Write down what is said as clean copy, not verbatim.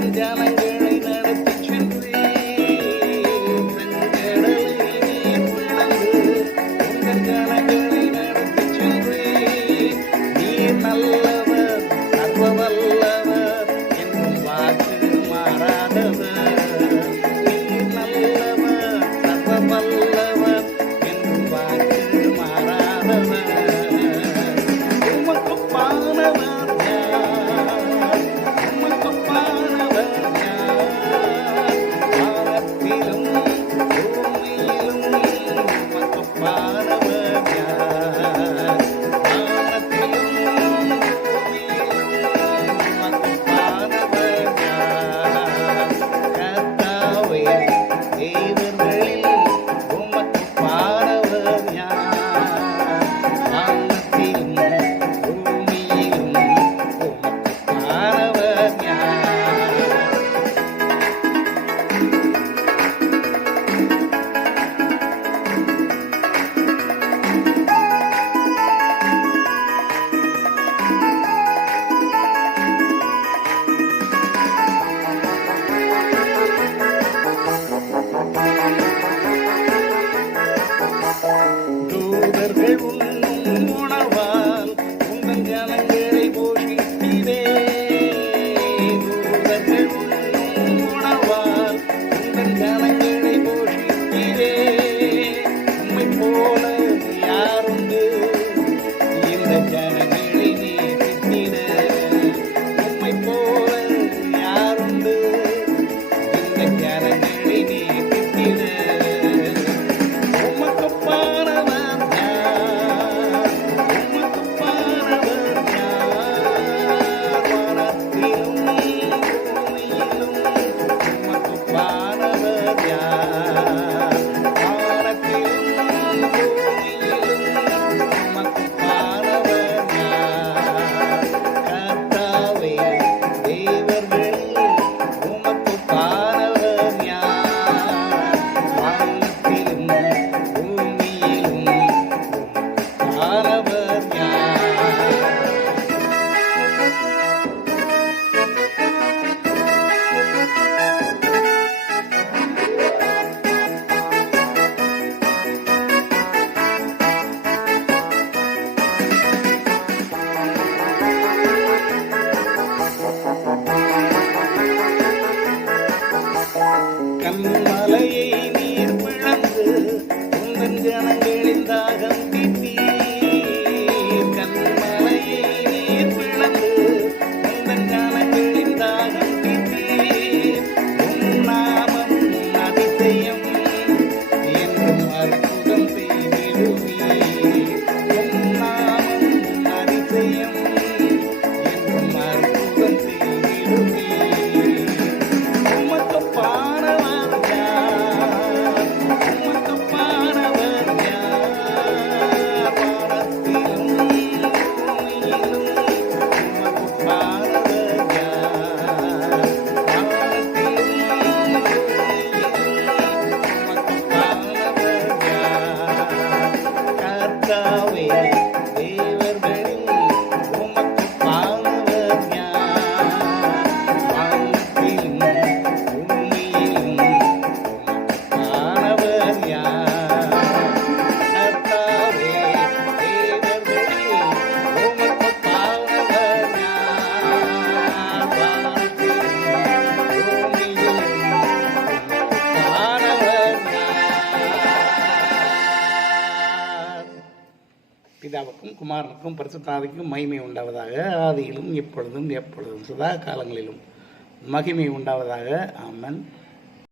உந்தன் ஜனங்களை நடத்தி சென்றே செங்கடலை நீர் பிளந்து உந்தன் ஜனங்களை நடத்தி சென்றே நீர் நல்லவர் சர்வ வல்லவர் என்றும் வாக்கு மாறாதவர் நீர் நல்லவர் சர்வ வல்லவர் என்றும் வாக்கு மாறாதவர் உமக்கு பானவர் யார் உமக்கு பானவர் யார் வானத்திலும் பூமியிலும் உமக்கு பானவர் யார் வானத்திலும் பூமியிலும் உமக்கு பானவர் யார் கர்த்தாவே தேவர்களில் உமக்கு பானவர் யார் வானத்திலும் பூமியிலும் உமக்கு பானவர் யார் தூதர்கள் உண்ணும் உணவால் உங்கள் ஜனங்களை போஷித்தீரே தூதர்கள் உண்ணும் உணவால் உங்கள் ஜனங்களை போஷித்தீரே உம்மை போல யாருண்டு இந்த ஜனங்களை நேசித்திட உம்மை போல யாருண்டு இந்த ஜனங்களை நேசித்திட உமக்கு பானவர் யார் உமக்கு பானவர் யார் வானத்திலும் பூமியிலும் உமக்கு பானவர் யார் வானத்திலும் பூமியிலும் உமக்கு பானவர் யார் கர்த்தாவே தேவர்களில் உமக்கு பானவர் யார் வானத்திலும் பூமியிலும் உமக்கு பானவர் யார் கண்மலையை நீர் பிளந்து உந்தன் ஜனங்களின் தாகம் தீர்த்தீர் கண்மலையை நீர் பிளந்து உந்தன் ஜனங்களின் தாகம் தீர்த்தீர் உன் நாமம் அதிசயம் என்றும் அற்புதம் செய்திடுவீர் உன் நாமம் அதிசயம் என்றும் அற்புதம் செய்திடுவீர் உமக்கு பானவர் யார் உமக்கு பானவர் யார் வானத்திலும் பூமியிலும் உமக்கு பானவர் யார் வானத்திலும் பூமியிலும் உமக்கு பானவர் யார் கர்த்தாவே தேவர்களில் உமக்கு பானவர் யார் வானத்திலும் பூமியிலும் உமக்கு பானவர் யார் கர்த்தாவே தேவர்களில் உமக்கு பானவர் யார் வானத்திலும் பூமியிலும் உமக்கு பானவர் யார் பிதாவுக்கும் குமாரனுக்கும் பரிசுத்தாவிக்கும் மகிமை உண்டாவதாக ஆதியிலும் இப்பொழுதும் எப்பொழுதும் சதா காலங்களிலும் மகிமை உண்டாவதாக ஆமென்.